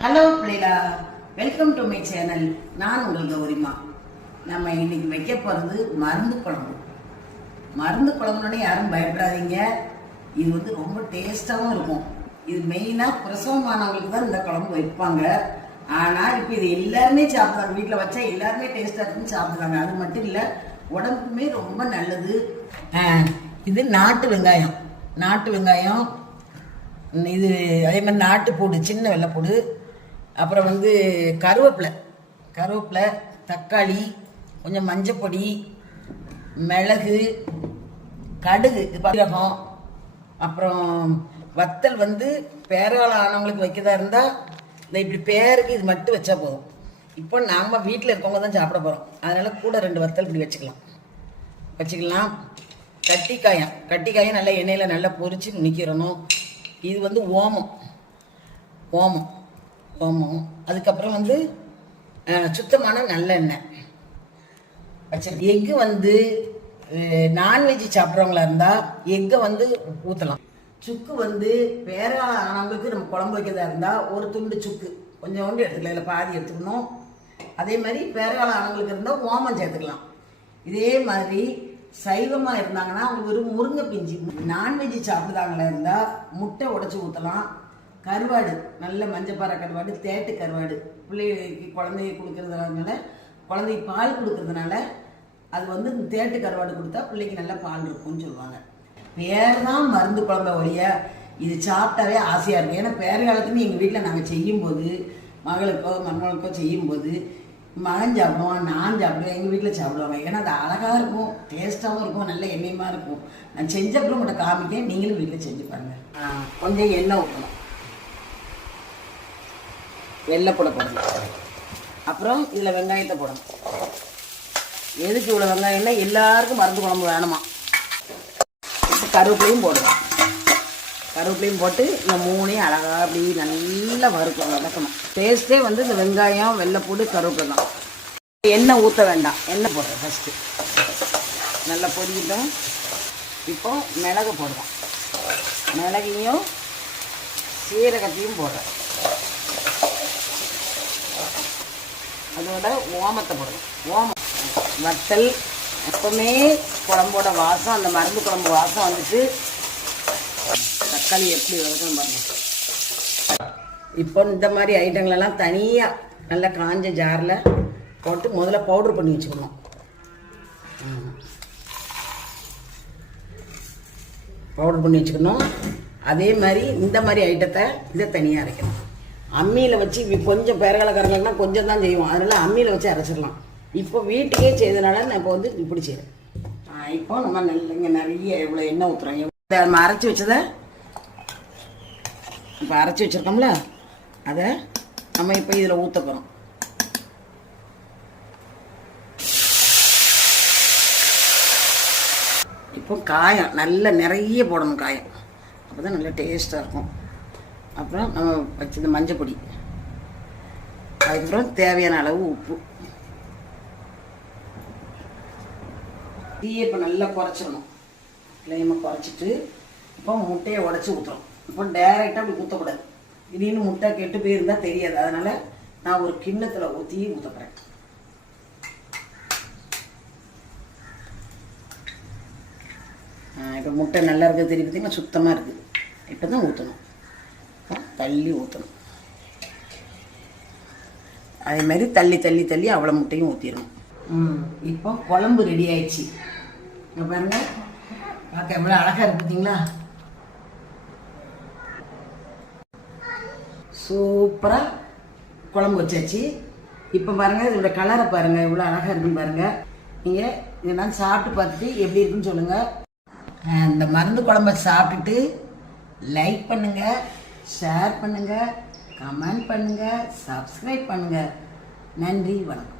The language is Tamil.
ஹலோ பிள்ளைடா, வெல்கம் டு மை சேனல். நான் உங்கள் கௌரிமா. நம்ம இன்னைக்கு வைக்க போகிறது மருந்து குழம்பு. மருந்து குழம்புனோட யாரும் பயப்படாதீங்க. இது வந்து ரொம்ப டேஸ்டாகவும் இருக்கும். இது மெயினாக பிரசவமானவங்களுக்கு தான் இந்த குழம்பு வைப்பாங்க. ஆனால் இப்போ இது எல்லாருமே சாப்பிட்றாங்க. வீட்டில் வச்சா எல்லாருமே டேஸ்டாக இருக்குன்னு சாப்பிட்றாங்க. அது மட்டும் இல்லை, உடம்புக்குமே ரொம்ப நல்லது. இது நாட்டு வெங்காயம். இது அதே மாதிரி நாட்டுப்பூடு, சின்ன வெள்ளைப்பூடு. அப்புறம் வந்து கருவேப்பிலை, தக்காளி, கொஞ்சம் மஞ்சப்பொடி, மிளகு, கடுகு, பீரகம். அப்புறம் வத்தல் வந்து பேரால் ஆனவங்களுக்கு வைக்கதா இருந்தால் இந்த இப்படி பேருக்கு இது மட்டும் வச்சா போதும். இப்போ நாம் வீட்டில் இருக்கவங்க தான் சாப்பிட போகிறோம், அதனால் கூட 2 வத்தல் இப்படி வச்சுக்கலாம். கட்டிக்காயம் நல்லா எண்ணெயில் நல்லா பொரித்து நுணிக்கிறணும். இது வந்து ஓமம். அதுக்கப்புறம் வந்து சுத்தமான நல்லெண்ணெய் வச்சிருக்கேன். எக்கு வந்து நான்வெஜ் சாப்பிட்றவங்களா இருந்தால் எக்கை வந்து ஊற்றலாம். சுக்கு வந்து பேரா ஆனவங்களுக்கு நம்ம குழம்பு வைக்கிறதா இருந்தால் ஒரு துண்டு சுக்கு கொஞ்சோண்டு எடுத்துக்கலாம், இல்லை பாதி எடுத்துக்கணும். அதே மாதிரி பேரகால ஆனவங்களுக்கு இருந்தால் ஓமம் சேர்த்துக்கலாம். இதே மாதிரி சைவமாக இருந்தாங்கன்னா அவங்க ஒரு முருங்கை பிஞ்சு. நான்வெஜ் சாப்பிடுதாங்களா இருந்தால் முட்டை உடைச்சி ஊற்றலாம். கருவாடு, நல்ல மஞ்சப்பாறை கருவாடு, தேட்டு கருவாடு, பிள்ளைகளுக்கு குழந்தைய கொடுக்கறதுனால, குழந்தைக்கு பால் கொடுக்கறதுனால அது வந்து தேட்டு கருவாடு கொடுத்தா பிள்ளைக்கு நல்லா பால் இருக்கும்னு சொல்லுவாங்க. பேர் தான் மருந்து குழம்ப ஒழிய இது சாப்பிட்டாவே ஆசையாக இருக்கும். ஏன்னா பேர் காலத்துன்னு எங்கள் வீட்டில் நாங்கள் செய்யும்போது, மகளுக்கோ மருமகளுக்கோ செய்யும்போது மகன் சாப்பிடுவான், நான் சாப்பிடுவேன், எங்கள் வீட்டில் சாப்பிடுவாங்க. ஏன்னா அது அழகாக இருக்கும், டேஸ்ட்டாகவும் இருக்கும், நல்ல எண்ணெயமாக இருக்கும். நான் செஞ்சப்பறம் மட்டும் காமிக்க, நீங்களும் வீட்டில் செஞ்சு பாருங்கள். கொஞ்சம் எண்ணெய் ஊற்றணும், வெள்ளைப்பூடை போடணும். அப்புறம் இதில் வெங்காயத்தை போடணும். எதுக்கு இவ்வளோ வெங்காயம்னா எல்லாருக்கும் மருந்து குழம்பு வேணுமா. இப்போ கருவேப்பிலையும் போட்டு இந்த 3ஐயும் அழகாக அப்படி நல்லா வதக்கணும். டேஸ்ட்டே வந்து இந்த வெங்காயம், வெள்ளைப்பூடு, கருவேப்பிலை தான். எண்ணெய் ஊற்ற வேண்டாம், எண்ணெய் போடுறேன் ஃபஸ்ட்டு. நல்லா பொரிக்கிட்டோம். இப்போ மிளகு போடுறோம். மிளகையும் சீரகத்தையும் போடுறேன். அதோட ஓமத்தை போடணும். வத்தல் எப்பவுமே குழம்போட வாசம், அந்த மருந்து குழம்பு வாசம் வந்துட்டு தக்காளி எப்படி வதக்கணும் பாருங்க. இப்போ இந்த மாதிரி ஐட்டங்களெல்லாம் தனியாக நல்லா காஞ்ச ஜாரில் போட்டு முதல்ல பவுட்ரு பண்ணி வச்சுக்கணும். அதே மாதிரி இந்த மாதிரி ஐட்டத்தை இதை தனியாக அரைக்கணும். அம்மியில் வச்சு கொஞ்சம் பேரகாலக்காரங்கன்னா கொஞ்சம் தான் செய்வோம், அதனால் அம்மியில் வச்சு அரைச்சிடலாம். இப்போ வீட்டுக்கே செய்தனால நான் இப்போ வந்து இப்படி செய்கிறேன். இப்போ நம்ம இங்கே நிறைய இவ்வளோ எண்ணெய் ஊற்றுறோம். நம்ம அரைச்சி வச்சதை இப்போ அரைச்சி வச்சுருக்கோம்ல, அதை நம்ம இப்போ இதில் ஊற்ற போகிறோம். இப்போ காயம் நல்லா நிறைய போடணும், காயம், அப்போ தான் நல்லா டேஸ்ட்டாக இருக்கும். அப்புறம் நம்ம வச்சது மஞ்சப்பொடி, அதுக்கப்புறம் தேவையான அளவு உப்பு. தீயை இப்போ நல்லா குறைச்சிடணும். ஃப்ளேமை குறைச்சிட்டு இப்போ முட்டையை உடச்சி ஊற்றுறோம். இப்போ டைரெக்டாக அப்படி ஊற்றக்கூடாது, திடீர்னு முட்டை கெட்டு போயிருந்தால் தெரியாது. அதனால் நான் ஒரு கிண்ணத்தில் ஊற்றி ஊற்றப்படுறேன். இப்போ முட்டை நல்லா இருக்குது, தெரியும் பார்த்தீங்கன்னா சுத்தமாக இருக்குது. இப்போ தான் ஊற்றணும், தள்ளி ஊற்றணும். அதே மாதிரி தள்ளி அவ்வளோ முட்டையும் ஊற்றிடணும். இப்போ குழம்பு ரெடி ஆயிடுச்சு. இங்கே பாருங்க, பார்க்க எவ்வளோ அழகாக இருக்கு பார்த்தீங்களா. சூப்பராக குழம்பு வச்சாச்சு. இப்போ பாருங்கள், இதோட கலரை பாருங்கள், எவ்வளோ அழகாக இருக்குன்னு பாருங்கள். நீங்கள் இதெல்லாம் சாப்பிட்டு பார்த்துட்டு எப்படி இருக்குன்னு சொல்லுங்கள். இந்த மருந்து குழம்பை சாப்பிட்டுட்டு லைக் பண்ணுங்கள், ஷேர் பண்ணுங்கள், கமெண்ட் பண்ணுங்கள், சப்ஸ்கிரைப் பண்ணுங்கள். நன்றி, வணக்கம்.